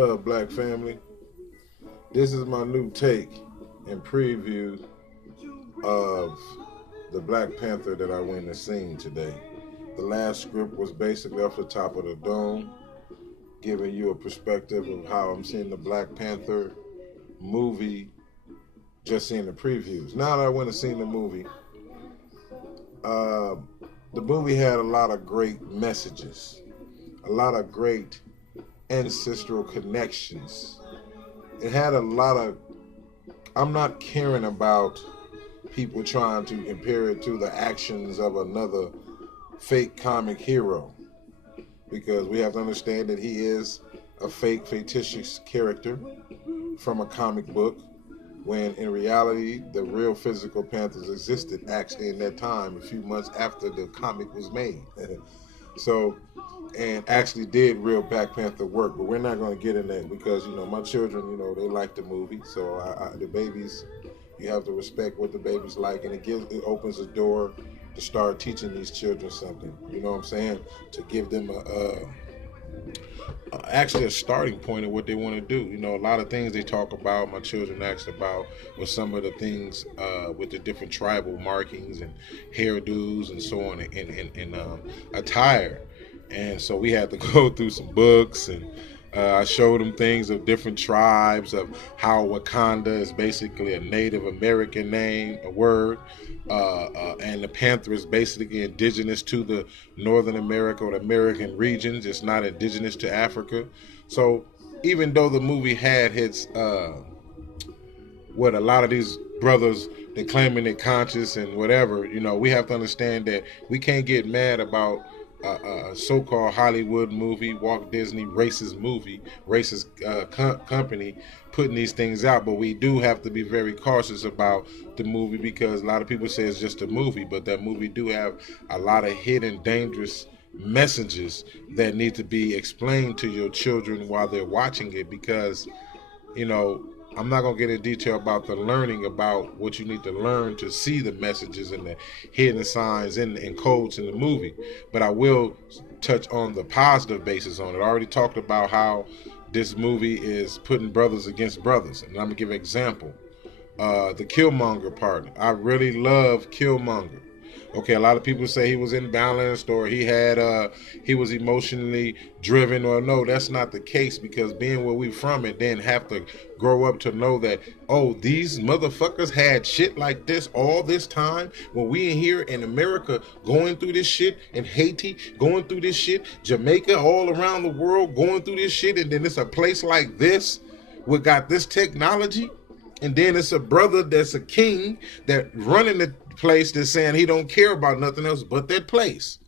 Black family? This is my new take and preview of the Black Panther that I went and seen today. The last script was basically off the top of the dome, giving you a perspective of how I'm seeing the Black Panther movie, just seeing the previews. Now that I went and seen uh, the movie had a lot of great messages, a lot of great ancestral connections. It had a lot of, I'm not caring about people trying to compare it to the actions of another fake comic hero, because we have to understand that he is a fake, fictitious character from a comic book, when in reality the real physical Panthers existed actually in that time, a few months after the comic was made. So, and actually did real Black Panther work, but we're not going to get in that because, my children, they like the movie. So the babies, you have to respect what the babies like, and it opens a door to start teaching these children something, you know what I'm saying? To give them actually a starting point of what they want to do. A lot of things they talk about, my children asked about, was some of the things with the different tribal markings and hairdos and so on, and attire. And so we had to go through some books, and I showed them things of different tribes, of how Wakanda is basically a Native American name, a word, and the Panther is basically indigenous to the Northern America or the American regions. It's not indigenous to Africa. So even though the movie had its, what a lot of these brothers, they claiming they're conscious and whatever, we have to understand that we can't get mad about a so-called Hollywood movie, Walt Disney racist movie, racist company putting these things out. But we do have to be very cautious about the movie, because a lot of people say it's just a movie, but that movie do have a lot of hidden dangerous messages that need to be explained to your children while they're watching it, because I'm not going to get in detail about the learning about what you need to learn to see the messages and the hidden signs and codes in the movie. But I will touch on the positive basis on it. I already talked about how this movie is putting brothers against brothers. And I'm going to give an example. The Killmonger part. I really love Killmonger. Okay, a lot of people say he was imbalanced, or he was emotionally driven, or no, that's not the case, because being where we from, and then have to grow up to know that, oh, these motherfuckers had shit like this all this time, when we in here in America going through this shit, in Haiti going through this shit, Jamaica, all around the world going through this shit, and then it's a place like this, we got this technology, and then it's a brother that's a king that running the place that's saying he don't care about nothing else but that place.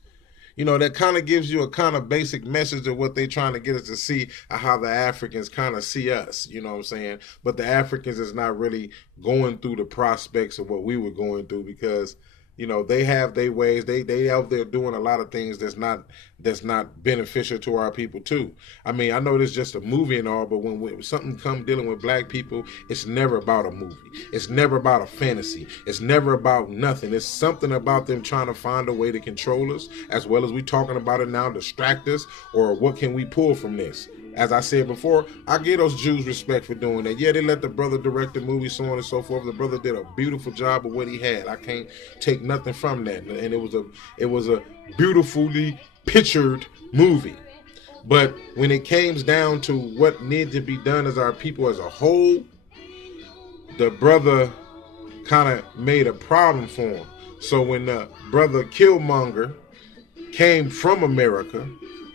That kind of gives you a kind of basic message of what they're trying to get us to see, how the Africans kind of see us, you know what I'm saying? But the Africans is not really going through the prospects of what we were going through, because they have their ways. They out there doing a lot of things that's not beneficial to our people too. I mean, I know this is just a movie and all, but when something come dealing with black people, it's never about a movie. It's never about a fantasy. It's never about nothing. It's something about them trying to find a way to control us, as well as we talking about it now, distract us, or what can we pull from this? As I said before, I give those Jews respect for doing that. Yeah, they let the brother direct the movie, so on and so forth. The brother did a beautiful job of what he had. I can't take nothing from that. And it was a beautifully pictured movie. But when it came down to what needed to be done as our people as a whole, the brother kind of made a problem for him. So when the brother Killmonger came from America,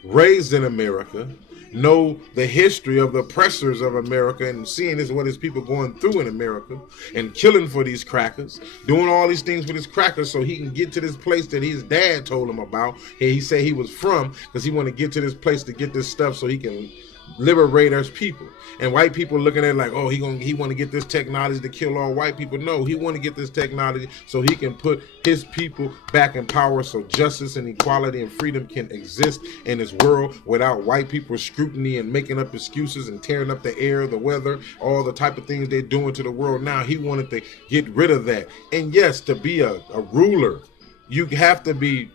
raised in America, know the history of the oppressors of America, and seeing this what his people going through in America, and killing for these crackers, doing all these things with his crackers so he can get to this place that his dad told him about. And he said he was from, because he want to get to this place to get this stuff so he can liberate us people. And white people looking at it like, oh, he want to get this technology to kill all white people. No, he want to get this technology so he can put his people back in power, so justice and equality and freedom can exist in this world without white people's scrutiny and making up excuses and tearing up the air, the weather, all the type of things they're doing to the world now. He wanted to get rid of that. And yes, to be a ruler, you have to be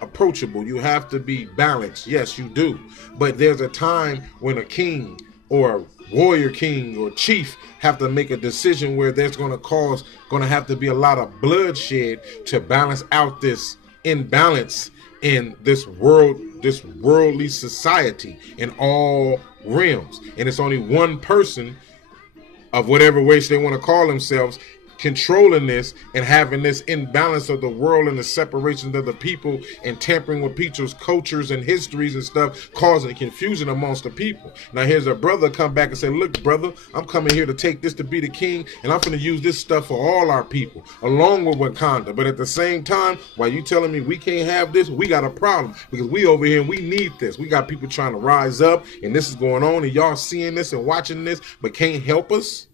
approachable. You have to be balanced. Yes, you do. But there's a time when a king or a warrior king or chief have to make a decision where there's going to have to be a lot of bloodshed to balance out this imbalance in this worldly society in all realms. And it's only one person of whatever race they want to call themselves controlling this and having this imbalance of the world and the separation of the people and tampering with people's cultures and histories and stuff, causing confusion amongst the people. Now here's a brother come back and say, look, brother, I'm coming here to take this to be the king, and I'm going to use this stuff for all our people, along with Wakanda. But at the same time, while you telling me we can't have this, we got a problem, because we over here and we need this. We got people trying to rise up, and this is going on, and y'all seeing this and watching this, but can't help us.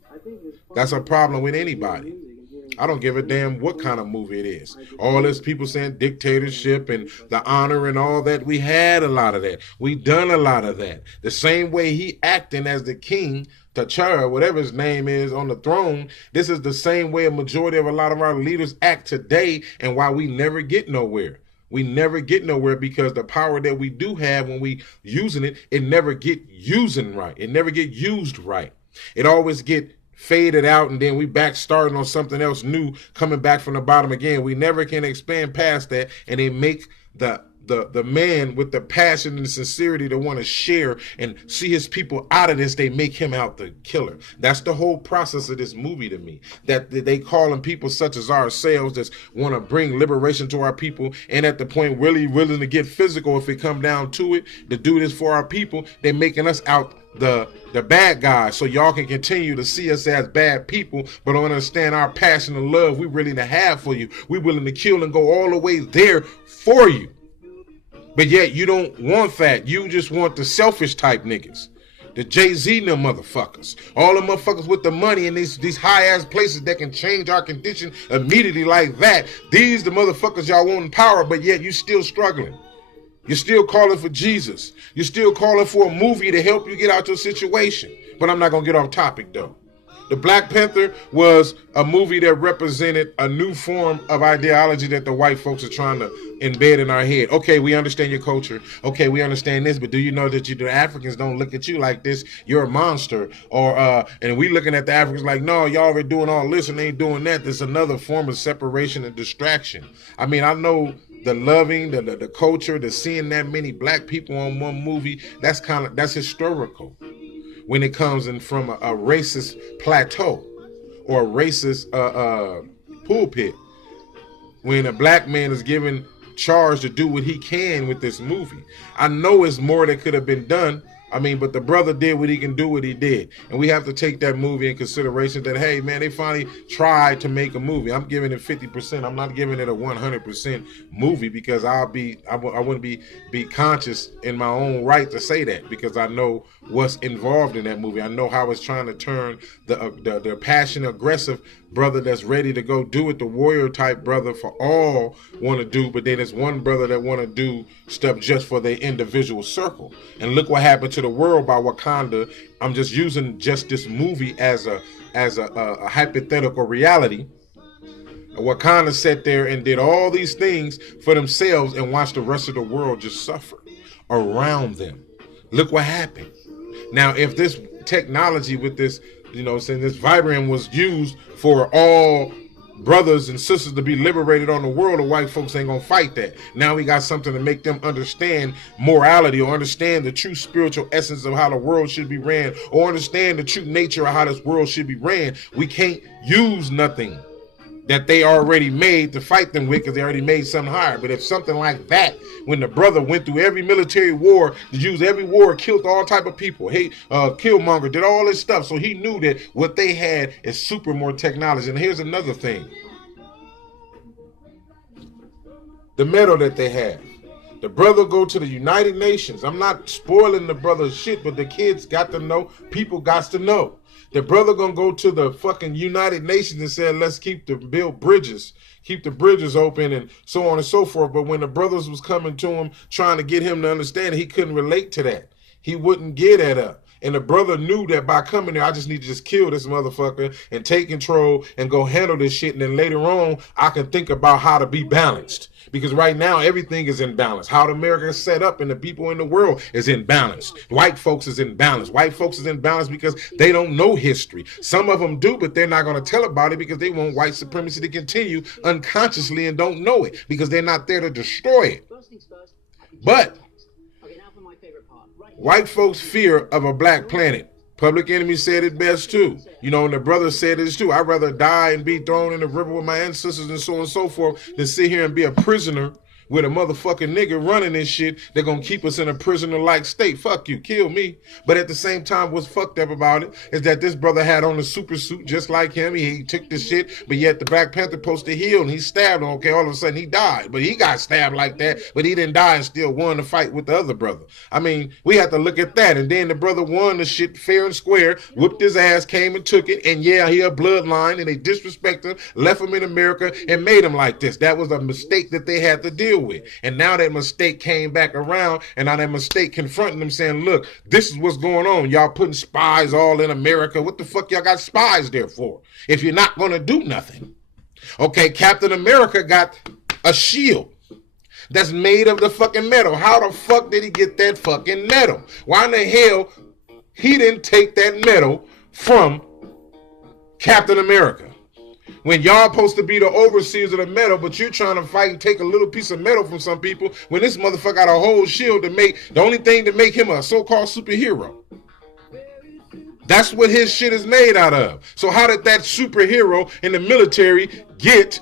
That's a problem with anybody. I don't give a damn what kind of movie it is. All this people saying dictatorship and the honor and all that. We had a lot of that. We done a lot of that. The same way he acting as the king, T'Challa, whatever his name is, on the throne, this is the same way a majority of a lot of our leaders act today, and why we never get nowhere. We never get nowhere because the power that we do have when we using it, it never get using right. It never get used right. It always get faded out, and then we back starting on something else new, coming back from the bottom again. We never can expand past that, and they make the man with the passion and the sincerity to want to share and see his people out of this, they make him out the killer. That's the whole process of this movie to me, that they calling people such as ourselves that want to bring liberation to our people, and at the point really willing to get physical if it come down to it, to do this for our people. They making us out the bad guys, so y'all can continue to see us as bad people, but don't understand our passion and love we willing to have for you. We willing to kill and go all the way there for you. But yet you don't want that. You just want the selfish type niggas. The Jay-Z and them motherfuckers. All the motherfuckers with the money in these high-ass places that can change our condition immediately like that. These the motherfuckers y'all want in power, but yet you still struggling. You're still calling for Jesus. You're still calling for a movie to help you get out your situation. But I'm not going to get off topic, though. The Black Panther was a movie that represented a new form of ideology that the white folks are trying to embed in our head. Okay, we understand your culture. Okay, we understand this, but do you know that the Africans don't look at you like this? You're a monster. Or and we looking at the Africans like, no, y'all are doing all this and ain't doing that. There's another form of separation and distraction. I mean, I know the loving, the culture, the seeing that many black people on one movie, that's historical. When it comes in from a racist plateau or a racist pulpit, when a black man is given charge to do what he can with this movie. I know it's more that could have been done. I mean, but the brother did what he can do, what he did. And we have to take that movie in consideration that, hey, man, they finally tried to make a movie. I'm giving it 50%. I'm not giving it a 100% movie because I wouldn't be conscious in my own right to say that, because I know what's involved in that movie. I know how it's trying to turn the passionate, aggressive brother that's ready to go do it, the warrior type brother for all want to do, but then there's one brother that want to do stuff just for their individual circle. And look what happened to the world by Wakanda. I'm just using just this movie as a hypothetical reality. Wakanda sat there and did all these things for themselves and watched the rest of the world just suffer around them. Look what happened. Now, if this technology with this, saying this vibranium was used for all brothers and sisters to be liberated on the world, the white folks ain't gonna fight that. Now we got something to make them understand morality, or understand the true spiritual essence of how the world should be ran, or understand the true nature of how this world should be ran. We can't use nothing that they already made to fight them with, because they already made something higher. But if something like that, when the brother went through every military war, used every war, killed all type of people, Killmonger did all this stuff, so he knew that what they had is super more technology. And here's another thing. The medal that they have. The brother go to the United Nations. I'm not spoiling the brother's shit, but the kids got to know, people got to know. The brother gonna go to the fucking United Nations and say, let's build bridges, keep the bridges open, and so on and so forth. But when the brothers was coming to him, trying to get him to understand, he couldn't relate to that. He wouldn't get that up. And the brother knew that by coming there, I just need to just kill this motherfucker and take control and go handle this shit. And then later on, I can think about how to be balanced. Because right now, everything is in balance. How America is set up and the people in the world is in balance. White folks is in balance. White folks is in balance because they don't know history. Some of them do, but they're not going to tell about it because they want white supremacy to continue unconsciously and don't know it because they're not there to destroy it. But white folks' fear of a black planet. Public Enemy said it best too. You know, and the brother said it too. I'd rather die and be thrown in the river with my ancestors and so on and so forth than sit here and be a prisoner with a motherfucking nigga running this shit. They're going to keep us in a prisoner-like state. Fuck you, kill me. But at the same time, what's fucked up about it is that this brother had on a super suit just like him. He took the shit, but yet the Black Panther posted heal and he stabbed him. Okay, all of a sudden he died. But he got stabbed like that, but he didn't die and still won the fight with the other brother. I mean, we have to look at that. And then the brother won the shit fair and square, whooped his ass, came and took it. And yeah, he a bloodline and they disrespected him, left him in America and made him like this. That was a mistake that they had to deal with. And now that mistake came back around, and now that mistake confronting them saying, look, this is what's going on. Y'all putting spies all in America. What the fuck y'all got spies there for if you're not going to do nothing? Okay, Captain America got a shield that's made of the fucking metal. How the fuck did he get that fucking metal? Why in the hell he didn't take that metal from Captain America? When y'all supposed to be the overseers of the metal, but you're trying to fight and take a little piece of metal from some people, when this motherfucker got a whole shield to make, the only thing to make him a so-called superhero. That's what his shit is made out of. So how did that superhero in the military get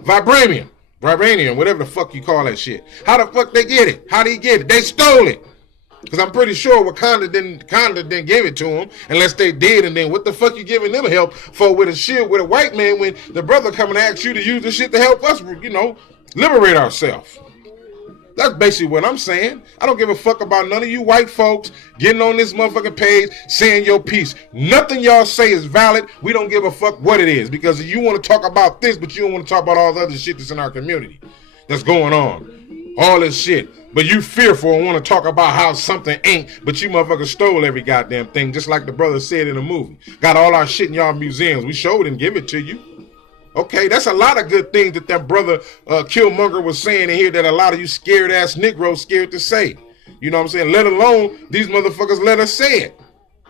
vibranium? Vibranium, whatever the fuck you call that shit. How the fuck they get it? How did he get it? They stole it. Because I'm pretty sure Wakanda didn't give it to him unless they did. And then what the fuck you giving them help for with a shield with a white man when the brother coming to ask you to use the shit to help us, you know, liberate ourselves? That's basically what I'm saying. I don't give a fuck about none of you white folks getting on this motherfucking page saying your piece. Nothing y'all say is valid. We don't give a fuck what it is. Because you want to talk about this, but you don't want to talk about all the other shit that's in our community that's going on. All this shit. But you fearful and want to talk about how something ain't, but you motherfuckers stole every goddamn thing, just like the brother said in the movie. Got all our shit in y'all museums. We showed and give it to you. Okay, that's a lot of good things that brother Killmonger was saying in here that a lot of you scared ass Negroes scared to say. You know what I'm saying? Let alone these motherfuckers let us say it.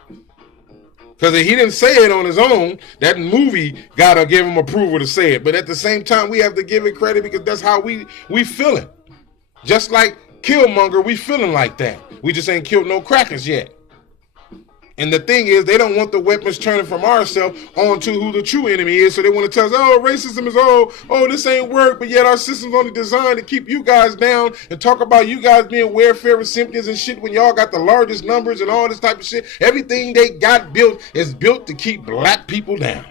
Because if he didn't say it on his own, that movie gotta give him approval to say it. But at the same time, we have to give it credit because that's how we feeling. Just like Killmonger, we feeling like that. We just ain't killed no crackers yet. And the thing is, they don't want the weapons turning from ourselves onto who the true enemy is. So they want to tell us, oh, racism is, oh, this ain't work. But yet our system's only designed to keep you guys down and talk about you guys being welfare recipients and shit when y'all got the largest numbers and all this type of shit. Everything they got built is built to keep black people down.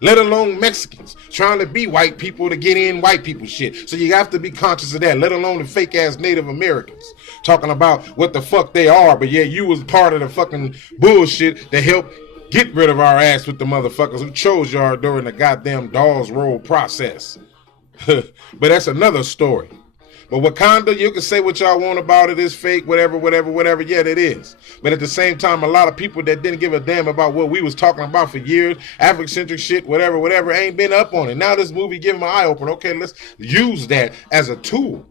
Let alone Mexicans trying to be white people to get in white people shit. So you have to be conscious of that, let alone the fake ass Native Americans talking about what the fuck they are, but yet you was part of the fucking bullshit that helped get rid of our ass with the motherfuckers who chose y'all during the goddamn dolls roll process. But that's another story. But Wakanda, you can say what y'all want about it, it's fake, whatever, yeah, it is. But at the same time, a lot of people that didn't give a damn about what we was talking about for years, African-centric shit, whatever, ain't been up on it. Now this movie giving my eye open. Okay, let's use that as a tool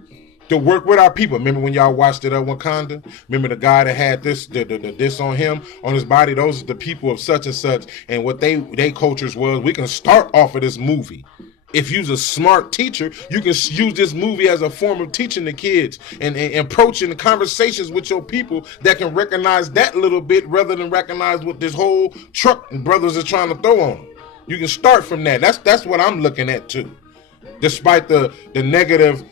to work with our people. Remember when y'all watched it Wakanda? Remember the guy that had this on him, on his body? Those are the people of such and such. And what they cultures was, we can start off of this movie. If you're a smart teacher, you can use this movie as a form of teaching the kids and approaching the conversations with your people that can recognize that little bit rather than recognize what this whole truck and brothers are trying to throw on them. You can start from that. That's what I'm looking at too. Despite the negative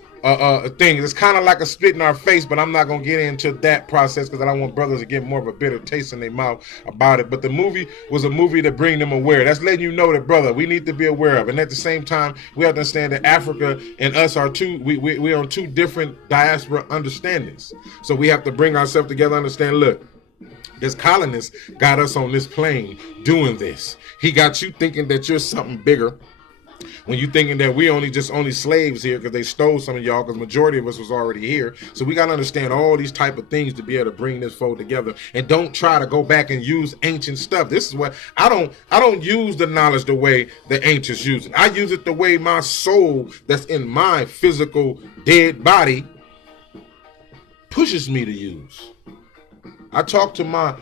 things, it's kind of like a spit in our face, but I'm not going to get into that process because I don't want brothers to get more of a bitter taste in their mouth about it. But the movie was a movie to bring them aware. That's letting you know that, brother, we need to be aware of. And at the same time, we have to understand that Africa and us are we're on two different diaspora understandings. So we have to bring ourselves together, understand, look, this colonist got us on this plane doing this. He got you thinking that you're something bigger When you thinking that we only slaves here because they stole some of y'all, because majority of us was already here. So we got to understand all these type of things to be able to bring this fold together. And don't try to go back and use ancient stuff. This is what I don't use the knowledge the way the ancients use it. I use it the way my soul that's in my physical dead body pushes me to use. I talk to my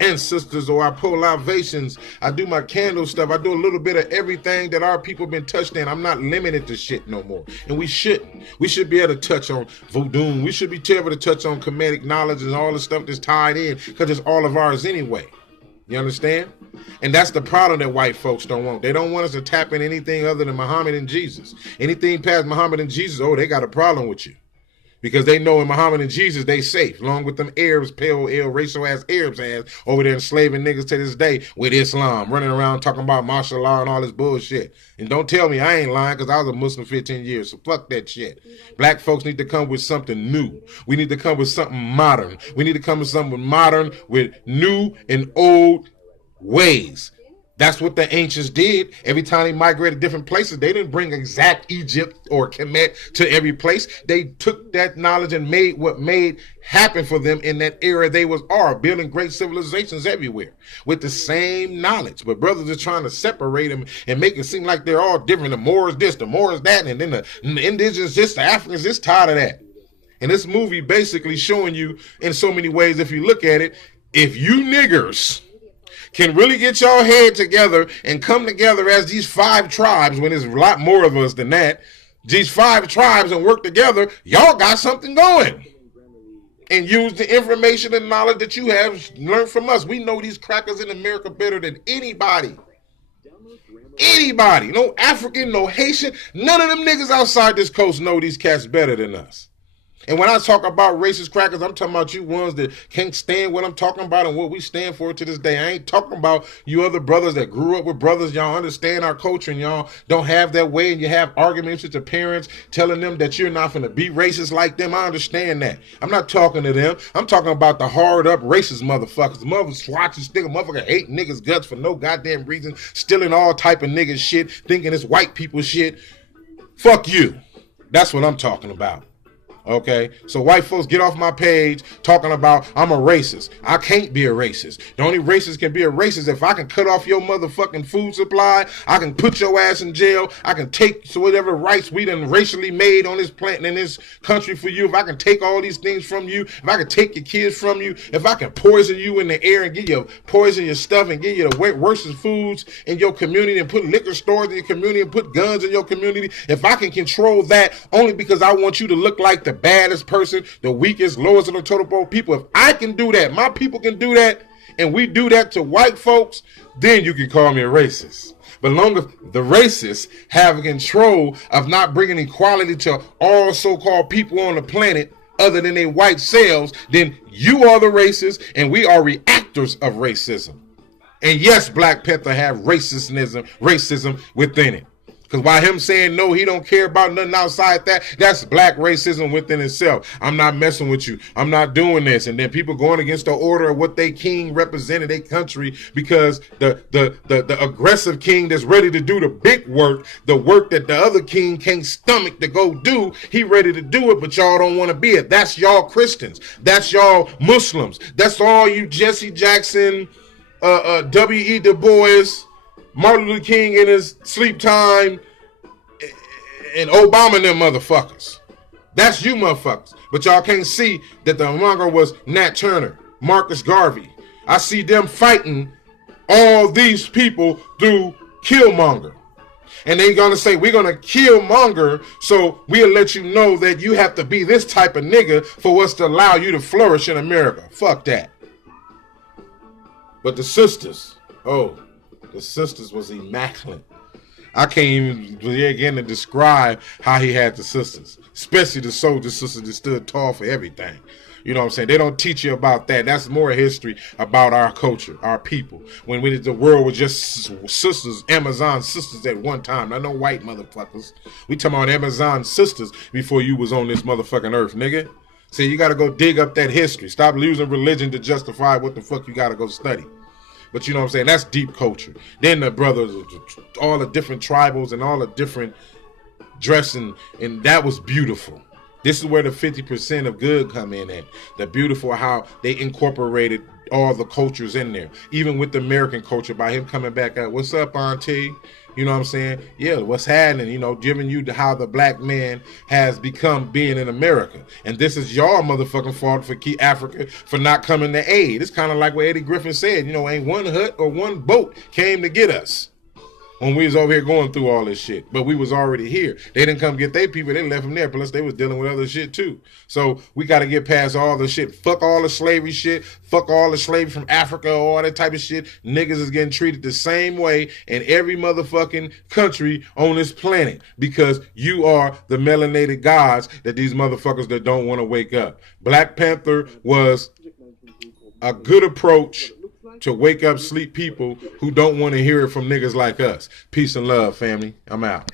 ancestors, or I pull libations. I do my candle stuff. I do a little bit of everything that our people been touched in. I'm not limited to shit no more. And we shouldn't. We should be able to touch on voodoo. We should be able to touch on Kemetic knowledge and all the stuff that's tied in, because it's all of ours anyway. You understand? And that's the problem that white folks don't want. They don't want us to tap in anything other than Muhammad and Jesus. Anything past Muhammad and Jesus, oh, they got a problem with you. Because they know in Muhammad and Jesus, they safe. Along with them Arabs, pale, ill, racial-ass Arabs ass over there enslaving niggas to this day with Islam, running around talking about martial law and all this bullshit. And don't tell me I ain't lying, because I was a Muslim 15 years, so fuck that shit. Black folks need to come with something new. We need to come with something modern. We need to come with something modern with new and old ways. That's what the ancients did. Every time they migrated different places, they didn't bring exact Egypt or Kemet to every place. They took that knowledge and made what made happen for them in that era they are, building great civilizations everywhere with the same knowledge. But brothers are trying to separate them and make it seem like they're all different. The Moors this, the Moors that, and then the indigenous this, the Africans this, tired of that. And this movie basically showing you in so many ways, if you look at it, if you niggers can really get your head together and come together as these 5 tribes, when there's a lot more of us than that, these 5 tribes, and work together, y'all got something going. And use the information and knowledge that you have learned from us. We know these crackers in America better than anybody. Anybody. No African, no Haitian. None of them niggas outside this coast know these cats better than us. And when I talk about racist crackers, I'm talking about you ones that can't stand what I'm talking about and what we stand for to this day. I ain't talking about you other brothers that grew up with brothers. Y'all understand our culture and y'all don't have that way, and you have arguments with your parents telling them that you're not going to be racist like them. I understand that. I'm not talking to them. I'm talking about the hard up racist motherfuckers. The motherfuckers watching stick a motherfucker hate niggas guts for no goddamn reason, stealing all type of niggas shit, thinking it's white people shit. Fuck you. That's what I'm talking about. Okay, so white folks get off my page talking about I'm a racist. I can't be a racist. The only racist can be a racist if I can cut off your motherfucking food supply. I can put your ass in jail. I can take whatever rights we done racially made on this planet in this country for you. If I can take all these things from you, if I can take your kids from you, if I can poison you in the air and give you poison your stuff and give you the worst foods in your community and put liquor stores in your community and put guns in your community, if I can control that only because I want you to look like the baddest person, the weakest, lowest of the totem pole people, if I can do that, my people can do that, and we do that to white folks, then you can call me a racist. But long as the racists have control of not bringing equality to all so-called people on the planet other than their white selves, then you are the racist and we are reactors of racism. And yes, Black Panther have racism within it. Because by him saying no, he don't care about nothing outside that, that's black racism within itself. I'm not messing with you. I'm not doing this. And then people going against the order of what they king represented their country, because the aggressive king that's ready to do the big work, the work that the other king can't stomach to go do, he ready to do it, but y'all don't want to be it. That's y'all Christians. That's y'all Muslims. That's all you Jesse Jackson, W.E. Du Bois, Martin Luther King in his sleep time, and Obama and them motherfuckers. That's you motherfuckers. But y'all can't see that the monger was Nat Turner, Marcus Garvey. I see them fighting all these people through Killmonger. And they're going to say, we're going to kill Monger, so we'll let you know that you have to be this type of nigga for us to allow you to flourish in America. Fuck that. But the sisters, the sisters was immaculate. I can't even begin to describe how he had the sisters, especially the soldier sisters that stood tall for everything. You know what I'm saying? They don't teach you about that. That's more history about our culture, our people. When the world was just sisters, Amazon sisters at one time. Not no white motherfuckers. We talking about Amazon sisters before you was on this motherfucking earth, nigga. See, you got to go dig up that history. Stop using religion to justify what the fuck you got to go study. But you know what I'm saying? That's deep culture. Then the brothers, all the different tribals and all the different dressing, and that was beautiful. This is where the 50% of good come in at. The beautiful how they incorporated all the cultures in there. Even with the American culture, by him coming back up, what's up, Auntie? You know what I'm saying? Yeah, what's happening? You know, giving you how the black man has become being in America. And this is y'all motherfucking fault for Africa for not coming to aid. It's kind of like what Eddie Griffin said, you know, ain't one hut or one boat came to get us when we was over here going through all this shit. But we was already here. They didn't come get their people. They left them there. Plus, they was dealing with other shit, too. So, we got to get past all the shit. Fuck all the slavery shit. Fuck all the slavery from Africa, all that type of shit. Niggas is getting treated the same way in every motherfucking country on this planet. Because you are the melanated gods that these motherfuckers that don't want to wake up. Black Panther was a good approach to wake up sleep people who don't want to hear it from niggas like us. Peace and love, family. I'm out.